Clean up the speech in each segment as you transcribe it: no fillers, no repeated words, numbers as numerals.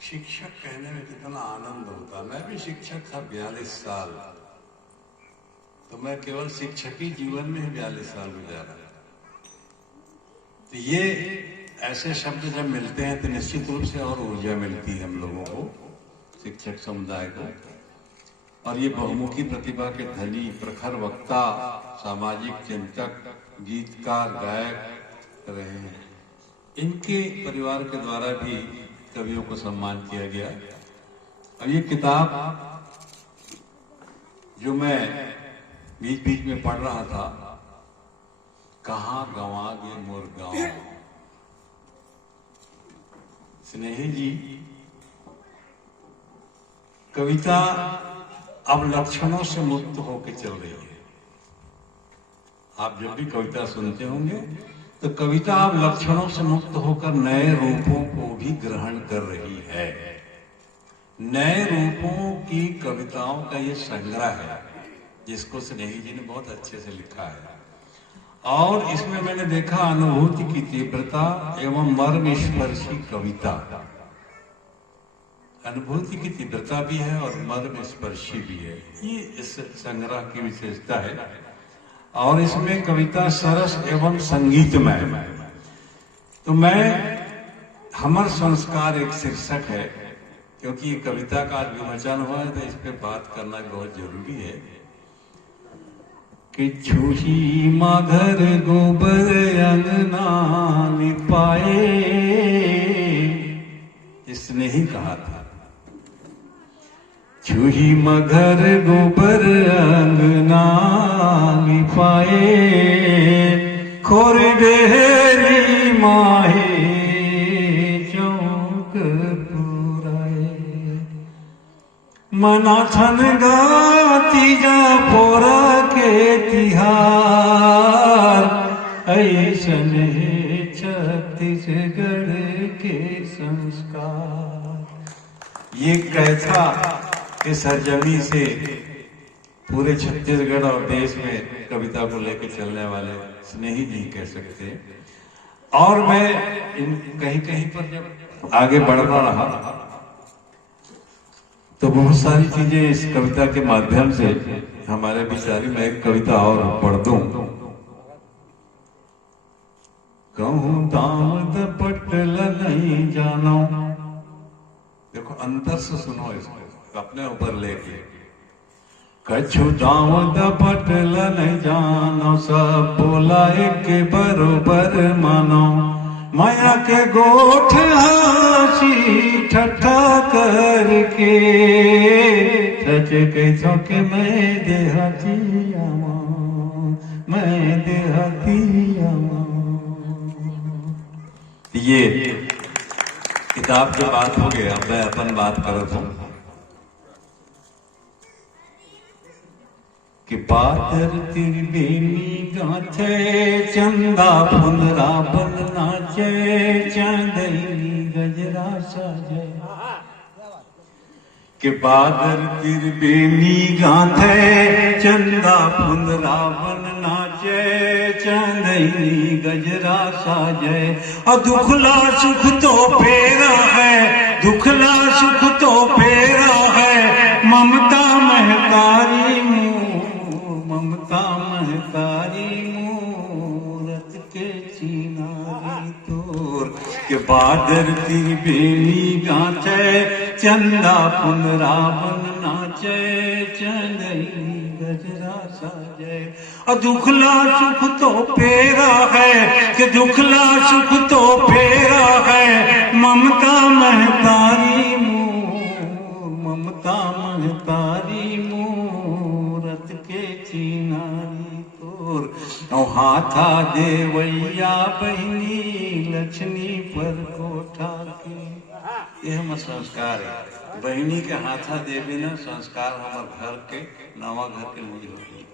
शिक्षक कहने में कितना आनंद होता। मैं भी शिक्षक था 42 साल, तो मैं केवल शिक्षकी जीवन में ही 42 साल गुजारा। तो ये ऐसे शब्द जब मिलते हैं तो निश्चित रूप से और ऊर्जा मिलती है हम लोगों को, शिक्षक समुदाय को। और ये बहुमुखी प्रतिभा के धनी, प्रखर वक्ता, सामाजिक चिंतक, गीतकार, गायक रहे हैं। इनके परिवार के द्वारा भी कवियों को सम्मान किया गया। अब ये किताब जो मैं बीच बीच में पढ़ रहा था, कहाँ गंवा गे मोर गाँव, स्नेही जी कविता अब लक्षणों से मुक्त होकर चल रही है। आप जब भी कविता सुनते होंगे तो कविता अब लक्षणों से मुक्त होकर नए रूपों को भी ग्रहण कर रही है। नए रूपों की कविताओं का ये संग्रह है जिसको स्नेही जी ने बहुत अच्छे से लिखा है। और इसमें मैंने देखा अनुभूति की तीव्रता एवं मर्म स्पर्शी कविता। अनुभूति की तीव्रता भी है और मर्म स्पर्शी भी है, ये इस संग्रह की विशेषता है। और इसमें कविता सरस एवं संगीतमय। तो मैं हमर संस्कार एक शीर्षक है, क्योंकि कविता का आज विमोचन हुआ है तो इस पे बात करना बहुत जरूरी है। कि छूही माघर गोबर अंगना निपाए, इसने ही कहा था। छूही मगर गोबर अंगना निपाए, खोर डेरी माहे चौक पुराए, मना थन गाती जा पोरा के तिहार, ऐसन है छत्तीसगढ़ के संस्कार। ये कैसा कि सरजमी से पूरे छत्तीसगढ़ और देश में कविता को लेकर चलने वाले स्नेही जी कह सकते हैं। और मैं कहीं कहीं पर जब आगे बढ़ता रहा तो बहुत सारी चीजें इस कविता के माध्यम से हमारे विचारी। मैं एक कविता और पढ़ दूं। कहूं दामद पटल नहीं जानो, देखो अंतर से सुनो इसको, अपने ऊपर लेके। कछु दामद पटल नहीं जानो, सब बोला एक बरोबर मानो, माया के गोठ हासी ठट्ठा करके, सच कैसो के मैं देहाती आवा, मैं देहाती आवा। ये किताब की बात हो गई, अब मैं अपन बात करता हूं कि पातर त्रिवेणी गाथे, चंदा फुंदरा बन नाचे, चांदनी गजरा साजे। कि पातर त्रिवेणी गाथे, चंदा फुंदरा बन नाचे, चांदनी गजरा साजे। और दुखला सुख तो फेरा है, दुखला सुख तो फेरा है, ममता महतारी ममता महतारी मूरत के चिनारी तोर। के बादर त्रिवेणी गाथे, चंदा फुंदरा बन नाचे, चांदनी गजरा साजे। और दुखला सुख तो फेरा है, कि दुखला सुख तो फेरा है, ममता महतारी ममता महतारी मूरत के चिनारी तोर। और हाथा देवैया बहनी लक्ष्मी पर कोठा के, ये हमारा संस्कार है। बहनी के हाथा देवी ना संस्कार हमारे घर के नवा घर के नहीं होगी।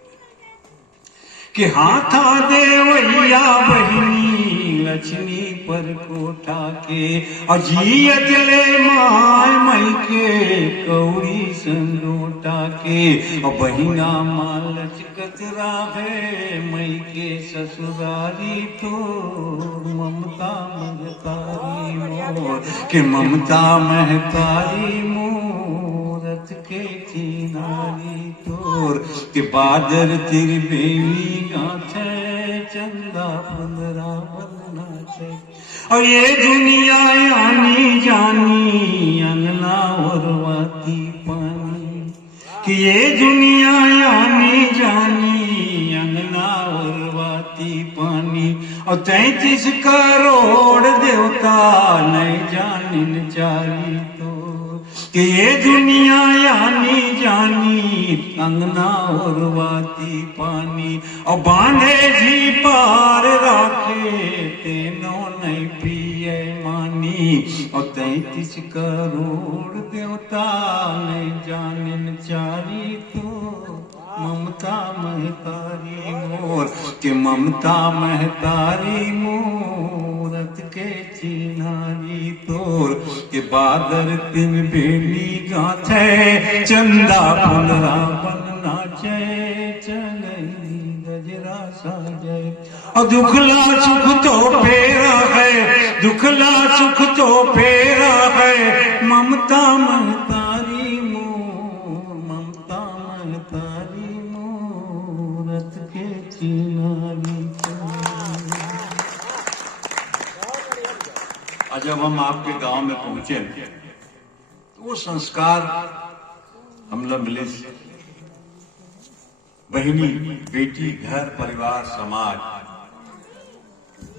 कि हाथा देवैया बहिनी लक्ष्मी पर कोठा के अजियत ले माय मई के कौड़ी संगोटा के बहिना मालच कचरा है मई के ससुरारी तो ममता महतारी मोर के ममता महतारी मोरत के चिनारी तोर के बादर तेरी बेनी गाथे चंदा 15 बदना छे और ये दुनिया आनी जानी अनना और वाती पानी कि ये दुनिया आनी जानी अनना और वाती पानी और 33 करोड़ देवता नहीं जानिन चारी तो कि ये दुनिया यानी जानी अंगना और वाती पानी और बांधे जी पार राखे तेनो नहीं पिए मानी और 33 करोड़ देवता नहीं जानिन चारी तो ममता महतारी मोर के ममता महतारी मोरत के चिन्हारी तोर के बादर तिन बेली गाथे चंदा 15 बन नाचे चलई गजरा साजे और दुखला सुख तो फेरा है दुखला सुख तो फेरा है ममता महतारी मोर ममता महतारी मोरत के चिन्हारी। जब हम आपके गांव में पहुंचे तो वो संस्कार हम लोग मिले बहिनी बेटी घर परिवार समाज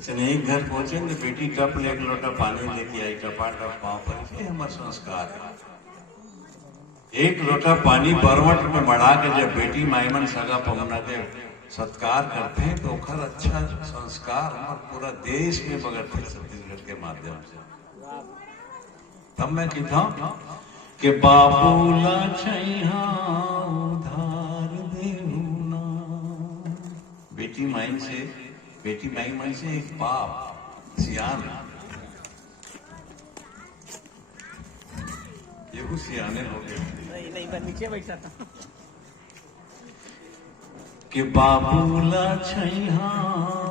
से एक घर पहुंचे तो बेटी टप ले 1 लोटा पानी लेके आई टपाटप पाँव पर ये हमारा संस्कार है। 1 लोटा पानी बरवट में बढ़ा के जब बेटी माईमन सगा पहुना के सत्कार करते हैं तो खर अच्छा संस्कार और पूरा देश में बगड़ते छत्तीसगढ़ के माध्यम से। तब मैं कहता हूं कि बाबूला छैहा उधार देहुना बेटी माई मन से एक बाप सियान ये सियाने हो गए नहीं नीचे बैठा था कि बाबूला छैहा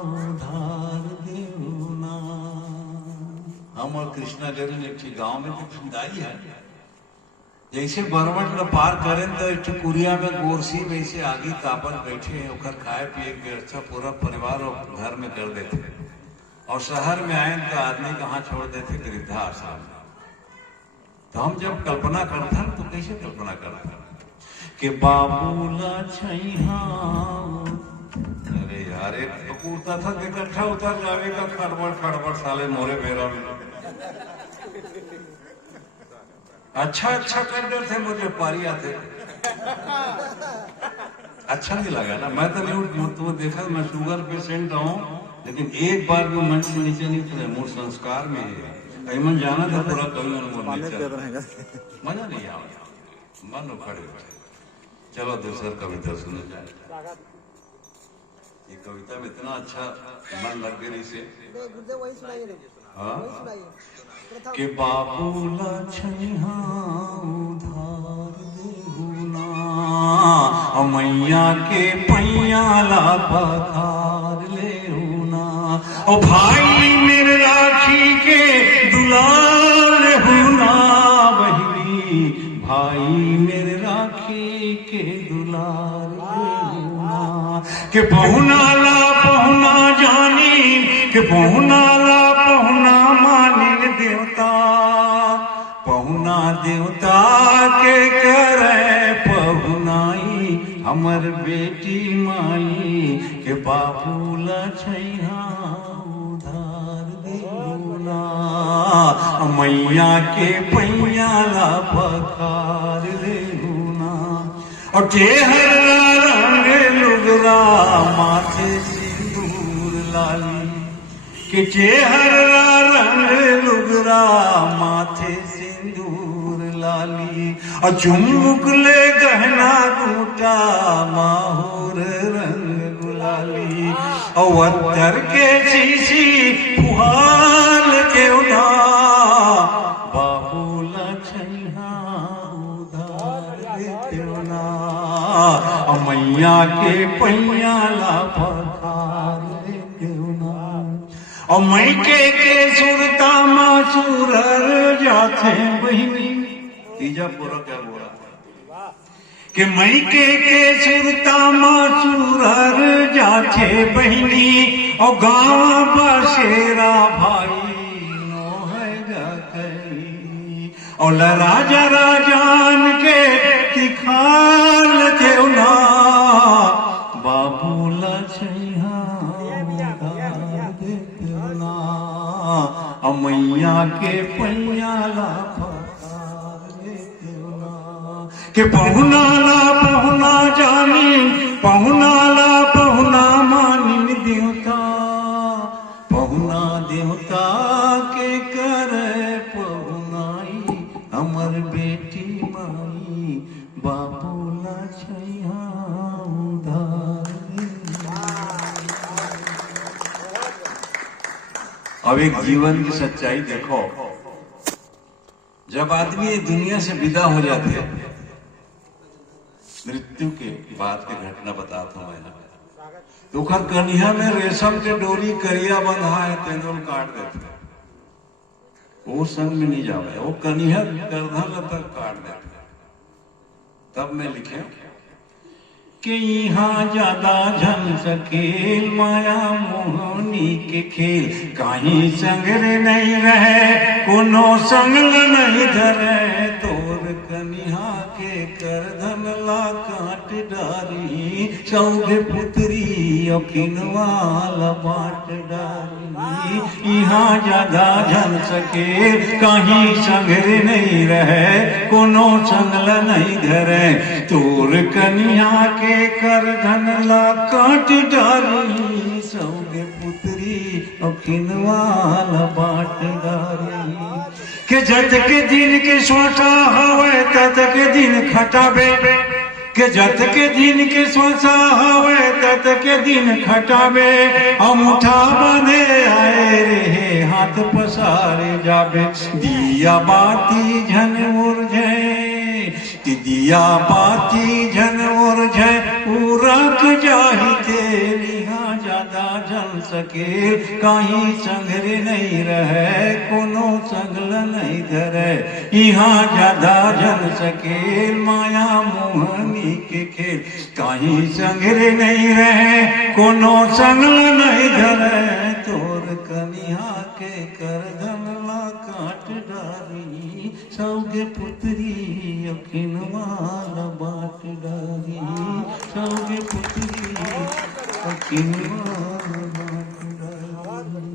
उधार देहुना। हम और कृष्णा गरी ने एक गांव में तो खिंदाई है जैसे बरवट ल पार करें तो एक कुरिया में गोरसी वैसे आगे तापर बैठे ओकर खाए पिए के अच्छा पूरा परिवार और घर में कर देते और शहर में आए तो आदमी कहाँ छोड़ देते वृद्धाश्रम। तो हम जब कल्पना करते तो कैसे कल्पना करते कि बाबूला छैहा अरे यार उड़ता था इकट्ठा उतर जावे का खड़बड़ साले मोरे मेरा में अच्छा कर रहे थे मुझे पारी आते अच्छा नहीं लगा ना। मैं तो नहीं तो देखा मैं शुगर पेशेंट हूँ लेकिन एक बार भी मन से नीचे नहीं उतरे मूल संस्कार में मन जाना था पूरा कभी मजा नहीं आया मन उखड़े। चलो दूसरा कविता सुने जाए। ये कविता में इतना अच्छा मन लग गया इसे कि बाबूला छैहा उधार देहुना मैया के पैया ला पखार लेहुना ओ भाई मेरे राखी के दुलार हुना बहिनी भाई मेरे राखी के दुलार लेहुना कि पहुना ला पहुना जानी कि पहुना ला पहुना मानिल देवता पहुना देवता के करे पहुनाई हमर बेटी माई के बाबूला छैहा उधार देहुना मैया के पैया ला पखार लेहुना और चेहर रंग लुगरा माथे सिंदूर लाली कि चेहर रंग लुगरा माथे सिंदूर लाली और चुमुक ले गहना टूटा माहौर रंग गुलाबी डाली अवतर के शीशी फुहार के उठा बाबू लछैया उधार देते ना मैया के पैया ला पखार देते ना और मई के सुरता मासूरर जाते बहिनी तीजा पूरा क्या बोला कि मई के सुरता मासूरर जाते बहिनी और गाँव बसेरा भाई नो है गई और राजा राजान के दिखाल देवना बाबू लछैया देवना मैया के पैया ला के पहुना जानी पहुना मानिन देवता पहुना देवता के करे पहुनाई हमर बेटी माई बाबू लछैया उधार। अब एक जीवन की सच्चाई देखो, जब आदमी दुनिया से विदा हो जाते हैं, मृत्यु के बाद की घटना बताता हूं मैं, तो कन्हैया में रेशम के डोरी करिया बंधा है तेंदुल काट देते, वो संग में नहीं जावे, वो कन्हैया करधन तक काट देते। तब मैं लिखे कि यहाँ ज्यादा झन सकेल माया मोहनी के खेल, कहीं संगरे नहीं रहे कोनो संगल नहीं धरे, तोर कन्हैया के करधन ला काट डारी, सौगे पुत्री अखिनवाल बाट डारी। यहाँ ज्यादा झन सकेल कहीं संगरे नहीं रहे कोनो संगल नहीं धरे, तोर कन्हैया के कर धन ला काट डारी, सौगे पुत्री अखिनवाल बाट डारी। के जत के दिन के सोचा हवे तत के दिन खटाबे, के जत के दिन के सोचा हवे तत के दिन खटाबे, अंगूठा बंधे आए रे हाथ पसारे जाबे, दिया बाती झन उर्झे दिया बाती झन उर्झे उरक जाही तेरी। यहाँ ज्यादा जन सके कहीं संगरे नहीं रहे कोनो संगल नहीं धरे, यहाँ ज्यादा जन सके माया मोहनी के खेल, कहीं संगरे नहीं रहे कोनो संगल नहीं धरे, तोर कन्हैया के करधन ला काट डारी, सौगे पुत्री अखिनवाल बाट डारी, सौगे पुत्री अखिनवाल बाट डारी।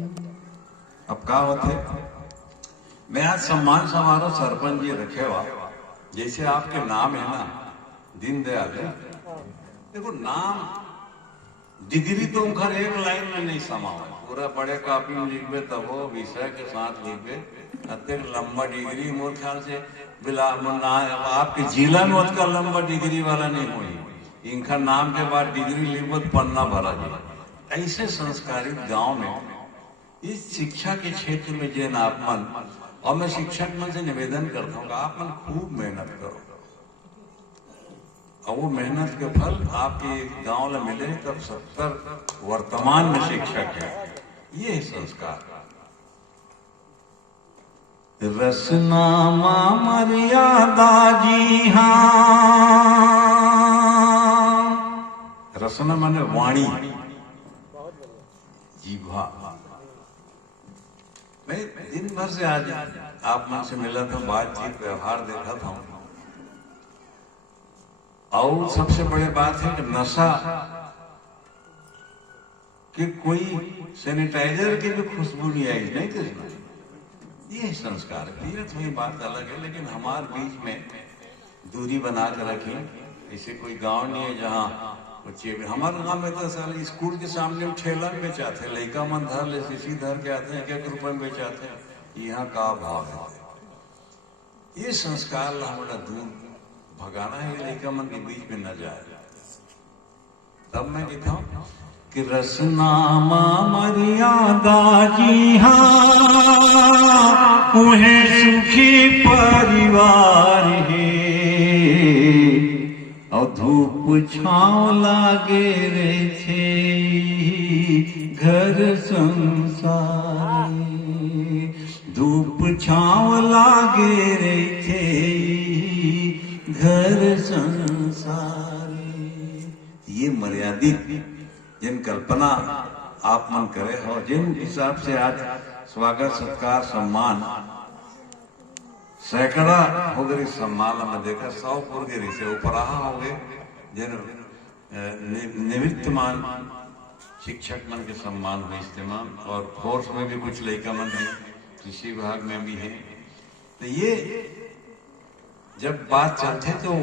अब का होते, मैं आज सम्मान समारोह सरपंच जी रखे हुआ, जैसे आपके नाम है ना दीनदयाल, देखो नाम डिग्री तो उनका एक लाइन में नहीं समा, पूरा बड़े कॉपी में लिखबे तब वो विषय के साथ लिखबे, अत्यंत लंबा डिग्री मोर ख्याल से बिला आपके जिला में उसका लंबा डिग्री वाला नहीं हुई, इनका नाम के बाद डिग्री लिखबो पन्ना भरा जी। ऐसे संस्कारित गांव में इस शिक्षा के क्षेत्र में जैन आप मन, और मैं शिक्षक मन से निवेदन करता हूँ आप मन खूब मेहनत करो, और वो मेहनत के फल आपके गांव में मिले, तब 70 वर्तमान में शिक्षक है, ये संस्कार। रसनामा मर्यादा जी हाँ, रसना माने वाणी जीवा। मैं दिन भर से आज आप मन से मिला था, बातचीत व्यवहार देखा था, और सबसे बड़ी बात है कि नशा कि कोई सैनिटाइजर की भी खुशबू नहीं आई, नहीं कृष्ण, ये संस्कार तीर्थ हुई बात अलग है, लेकिन हमारे बीच में दूरी बना कर रखी। ऐसे कोई गांव नहीं है जहाँ बच्चे, हमारे गांव में तो साल स्कूल के सामने ठेला में बेचाते हैं, लड़का मन धर ले शीशी धर के आते हैं, 1 रुपए में बेचाते हैं, यहाँ का भाव है। ये संस्कार हमारा दूर भगाना है, लड़का मन के बीच में न जाए। तब मैं कहता हूँ कि रसनामा मर्यादा जी हाँ उन्हें सुखी परिवार है और धूप छाँव लागे रे छे घर संसार धूप छाँव लागे रे छे घर संसार। ये मर्यादित जिन कल्पना आप मन करे हो जिन हिसाब से आज स्वागत सत्कार सम्मान सैकड़ा हो गए सम्मान में देखा 100 पुरगे से ऊपर हो गए जिन निवृत्तमान शिक्षक मन के सम्मान हुए इस्तेमाल और फोर्स में भी कुछ लड़का मन है कृषि विभाग में भी है। तो ये जब बात चलते तो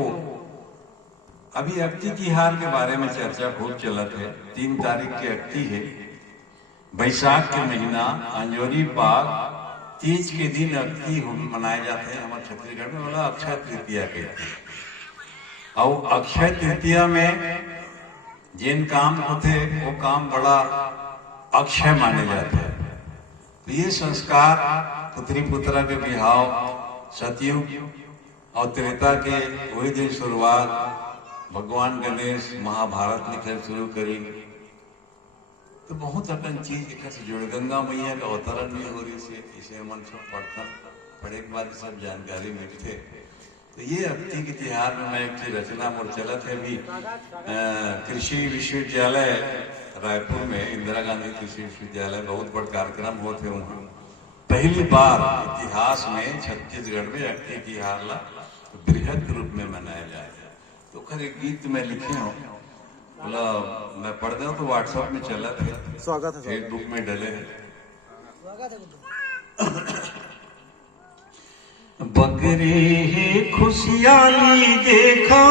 अभी अक्ति तिहार के बारे में चर्चा खूब चलत है। 3 तारीख की अक्ति है, बैसाख के महीना अंजोरी पाक तीज के दिन अक्ति मनाए जाते हैं हमारे छत्तीसगढ़ में। बोला अक्षय तृतीया कहते हैं और अक्षय तृतीया में जिन काम होते वो काम बड़ा अक्षय माने जाते हैं। तो ये संस्कार पुत्री पुत्रा के बिहाव सतयुग और त्रेता के वही दिन शुरुआत भगवान गणेश महाभारत लिखे शुरू करी तो बहुत अपन चीज लिखे से जुड़े। गंगा मैया का अवतरण नहीं हो रही से इसे मन सब पढ़ता पढ़े के बाद सब जानकारी मिलते। तो ये अक्ति के तिहार में मैं एक रचना मोर चलत है भी कृषि विश्वविद्यालय रायपुर में इंदिरा गांधी कृषि विश्वविद्यालय बहुत बड़ा कार्यक्रम होते वहाँ पहली बार इतिहास में छत्तीसगढ़ में अक्ति तिहार ला बृहद रूप में मनाया जाए। तो खैर एक गीत में लिखे हूँ बोला मैं पढ़ रहा हूँ तो व्हाट्सएप में चला था स्वागत है फेसबुक में डले हैं। बकरी है खुशियाली देखा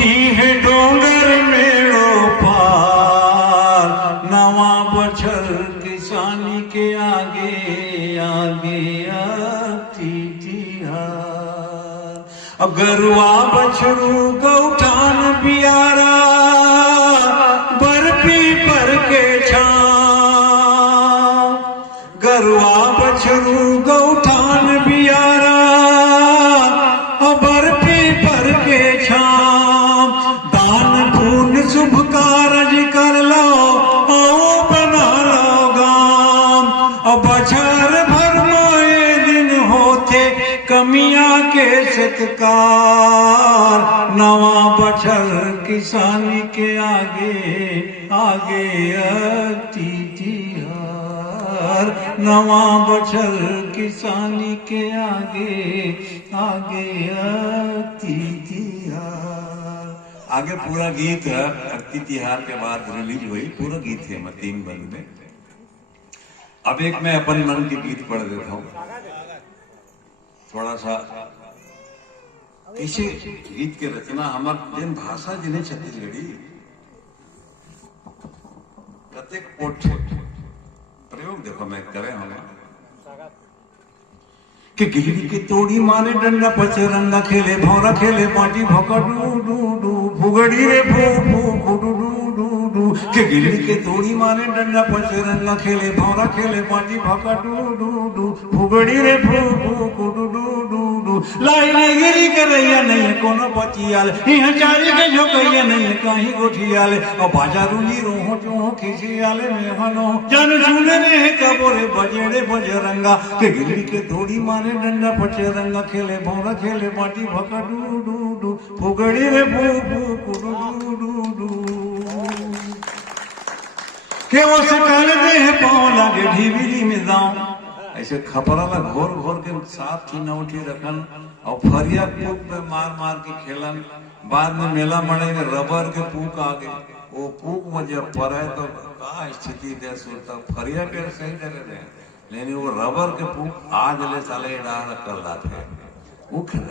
दीह डोंगर मेड़ो पार नवा बछर किसानी के आगे आगे आती गरुआ बछरू गौठान बियारा बर्फी पर के छांव गरुआ बछरू गौठान बियारा बर्फी पर के छांव दान पुण्य शुभ कारज कर लो आओ बना लो गाम और बछर भर में दिन होते कमियां के सत्कार नवा बछर किसानी के आगे आगे अक्ति तिहार नवा बछर किसानी के आगे आगे अक्ति तिहार। आगे पूरा गीत है अक्ति तिहार के बाद रिलीज हुई पूरा गीत है मैं 3 बंद में। अब एक मैं अपन मन के गीत पढ़ देता हूँ थोड़ा सा। इसी गीत के रचना हमारे जिन भाषा जिन्हें छत्तीसगढ़ी कतेक पोट प्रयोग देखो मैं करे हमें कि गिल्ली के तोड़ी मारे डंडा पचे रंगा खेले भौरा खेले पाटी भौका डू डू डू फुगड़ी रे फू फू डू डू डू डू के गिल्ली के तोड़ी मारे डंडा पचे रंगा खेले भौरा खेले पाटी भौका डू डू डू फुगड़ी रे फू फू डू डू डू डू लाई गिरी करैया नहीं कोनो पचियाल यहाँ चारी के झोकैया नहीं कहीं गोठियाल और बाजारूली रोहो चोहो खिसियाले मेहनो जन सुने रे कबोरे बजेड़े बजरंगा के गिल्ली के तोड़ी मारे डंडा पचे रंगा खेले भौरा खेले पाटी भका डू डू डू फुगड़ी रे फू फू डू डू डू के वो सकाल दे पाँव लागे ढीबिरी में जाऊं ऐसे खपराला घोर घोर के साथ की नौठी रखन और फरिया पूक पे मार मार के खेलन। बाद में मेला मड़े में रबर के पूक आ गए वो पूक में जब पड़े तो का स्थिति दे सुनता फरिया के सही करे रहे लेकिन वो रबर के पूक आज ले साले डाल कर लाते वो खेल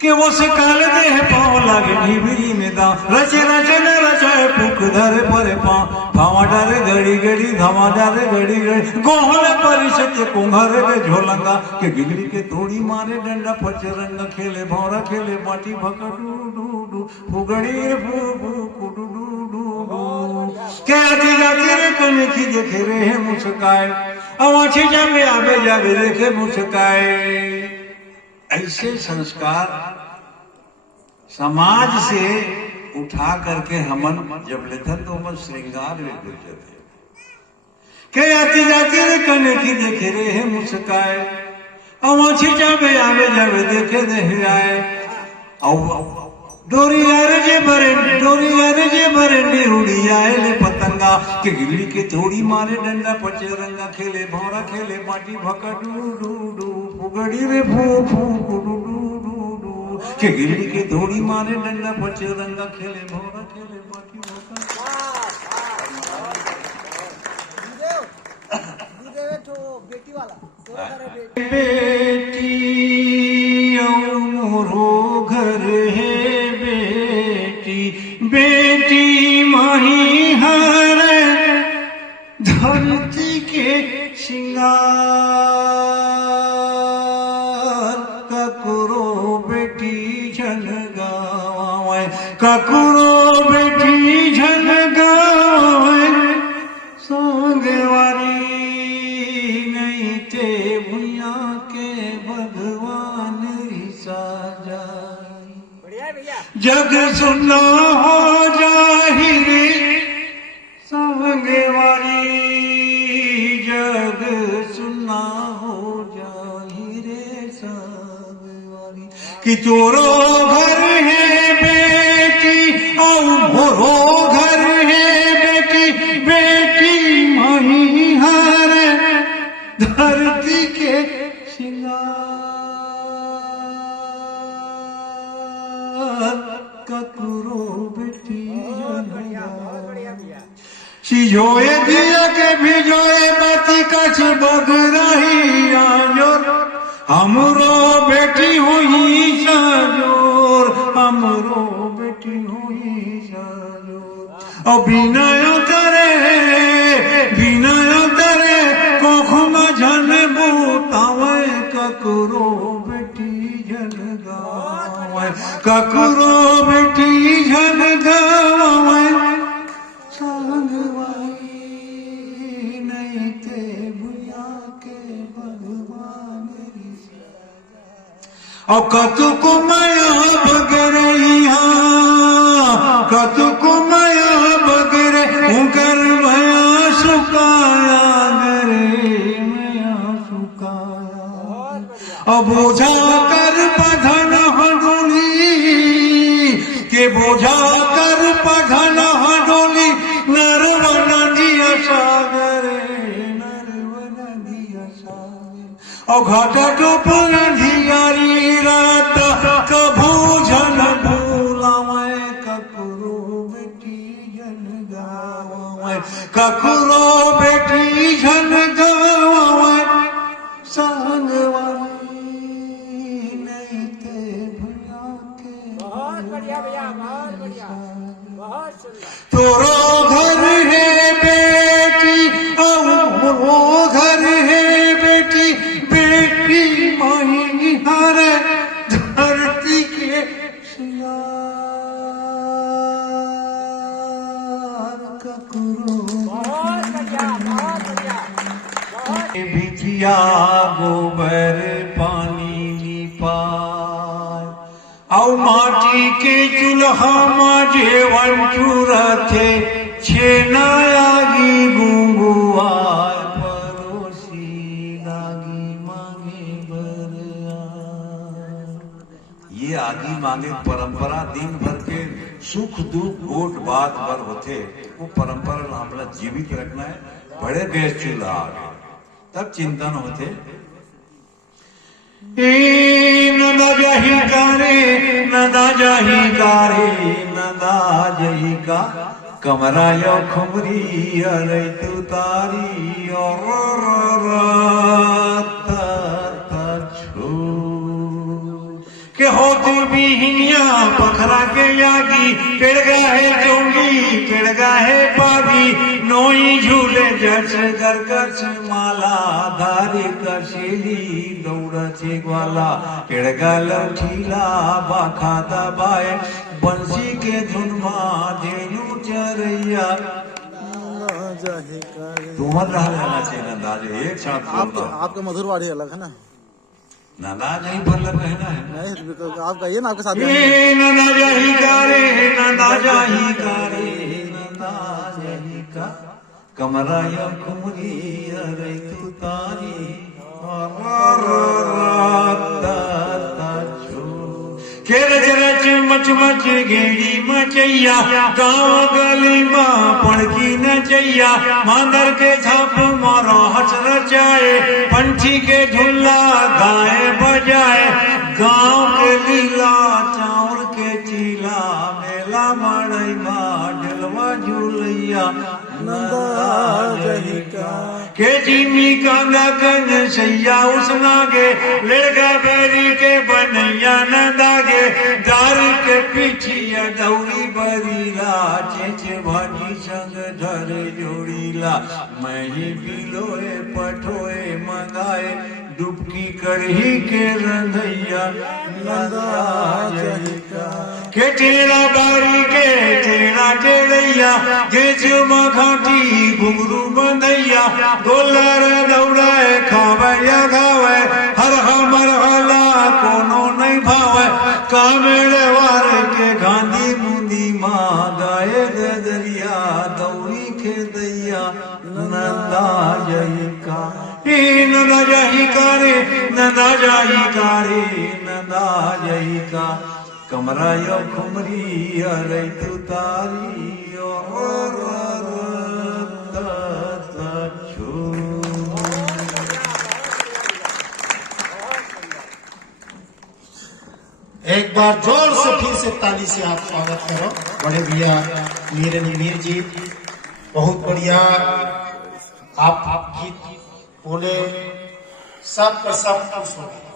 कि वो से काल दे पाँव लागे ढिबरी में दाव रचे रचे न रचाए पुक धरे परे पाँव धावा डारे घड़ी घड़ी धावा डारे घड़ी घड़ी गोहले परिषद कुंघारे के झोलंगा के गिगड़ी के तोड़ी मारे डंडा पचरंगा खेले भौरा खेले बाटी भका डू डू डू फुगड़ी फू फू कुडू डू डू डू के आती जाती रे कने की देखे रे मुस्काए आँखें जावे आवे जावे देखे मुस्काए। ऐसे संस्कार समाज से उठा करके हमन जब लेथन तो हम श्रृंगार में गुजरते के आती जाती रे कने की देखे रे है मुस्काए आँखें जावे आवे जावे देखे दे आए डोरी जे बरे उड़ी आए ले पतंगा के गिल्ली के थोड़ी मारे डंडा पचरंगा खेले भौरा खेले माटी भका डू डू डू फुगड़ी रे फू फू डू डू डू डू के गिल्ली के थोड़ी मारे डंडा पचरंगा खेले भौरा खेले माटी भका बेटी वाला बेटी मोरो घर है बेटी माही हर धरती के श्रृंगार ककरो बेटी झन गावे ककरो बेटी झन गावे संगवारी नहीं ते भुइया के भगवान रिसा जाए जग सुना हो जाहिर संगवारी जग सुना हो जाहिर संगवारी कि तोरो घर है बेटी और मोरो घर है बेटी बेटी मही हर धरती के ककरो बेटी सिजोए दिया के भिजोए बाती कछ बग रही आजोर हमरो बेटी हुई साजोर हमरो बेटी हुई साजोर और बिनय करे कोखमा झन बूतावे ककरो बेटी झन गावे ककरो बेटी झन गावे संगवारी नहीं ते भुइया के भगवान और कतुको माया बगरैया कतुको माया बगरे उकर माया सुकाया गरे माया सुकाया अब बोझा कर पधन हडोली के बोझा कर पधन हडोली नरवना दिया सागर नरवना दिया सागर और घाटा टोपन धियारी रात कभू झन भूलावे ककरो बेटी झन गावे ककरो बेटी झन गावे संगवारी नहीं ते भुइया के बहुत बढ़िया भैया बहुत बढ़िया बहुत सुंदर तोरो घर है बेटी और वो घर है बेटी बेटी माही हर धरती के श्रृंगार ककरो बहुत बढ़िया भिजिया गोबर पानी लिपाय और माटी के चूल्हा माजे वंचूरा थे छेनायागी गुंगुआर परोसी लागी मांगे बरआ ये आगी मांगे परंपरा दिन भर के सुख दुख गोट बात भर होते वो परंपरा हमला जीवित रखना है। बड़े गैस चूल्हा आ गए तब चिंतन होते नदा जही का कमरा यो खुमरी अरे तू तारी और के होती हिनिया पखरा के यागी टिड़गा है चोंगी टिड़गा है पागी नोई झूले जच गरगच माला धारी कशेली दौड़ छे ग्वाला टिड़गा लठीला बाखा दबाए बंसी के धुन मां धेनु चरैया तुम्हार रहा रहना चाहिए नंदाज एक साथ आपका मधुर वाणी अलग है ना नंदाज ही भर रहना है नहीं आप गाइए ना आपके साथ नंदाज ही गारे नंदाज ही गारे नंदाज ही का कमरा या कुमरी अरे तू तारी रच मच मच गेड़ी मचैया गाँव गली माँ पड़की नचैया मांदर के छाप मारो हस रचाए पंछी के झूला गाए बजाए गाँव के लीला चाउर के चीला मेला मड़ई माँ ढलवा झूलैया के जिमी कांदा कन सैया उसनागे लड़का बैरी के बनैया नंदागे दार के पीछिया दौड़ी बरीला चेचे भाजी संग धरे जोड़ीला मैं ही बिलोए पठोए मंगाए डुबकी करही के रंधैया के टेरा बारी के टेरा टेड़ैया गेजू मखाटी घुंगरू बंधैया गोलर दौड़ाए खावैया खावे हर हमर हला कोनो नहीं भावे कामेड़ वार के गांधी मुंदी माँ गाए दरिया दौड़ी के दैया नंदा जही का नंदा जही कारे नंदा जही कारे नंदा जही का कमरा यो खुमरी अरे तू तारी एक बार जोर से फिर से ताली से आप स्वागत करो बड़े भैया मीर नीर जी। बहुत बढ़िया आप गीत बोले, सब पर सब खुश हो गए।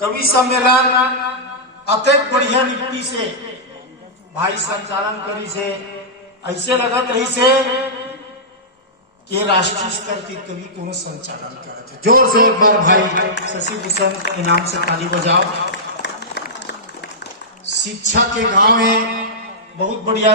कवि सम्मेलन अत्यंत बढ़िया नीति से भाई संचालन करी से ऐसे लगत रही से कि राष्ट्रीय स्तर के कवि को संचालन करते। जोर से एक बार भाई शशि भूषण इनाम से ताली बजाओ। शिक्षा के गांव में बहुत बढ़िया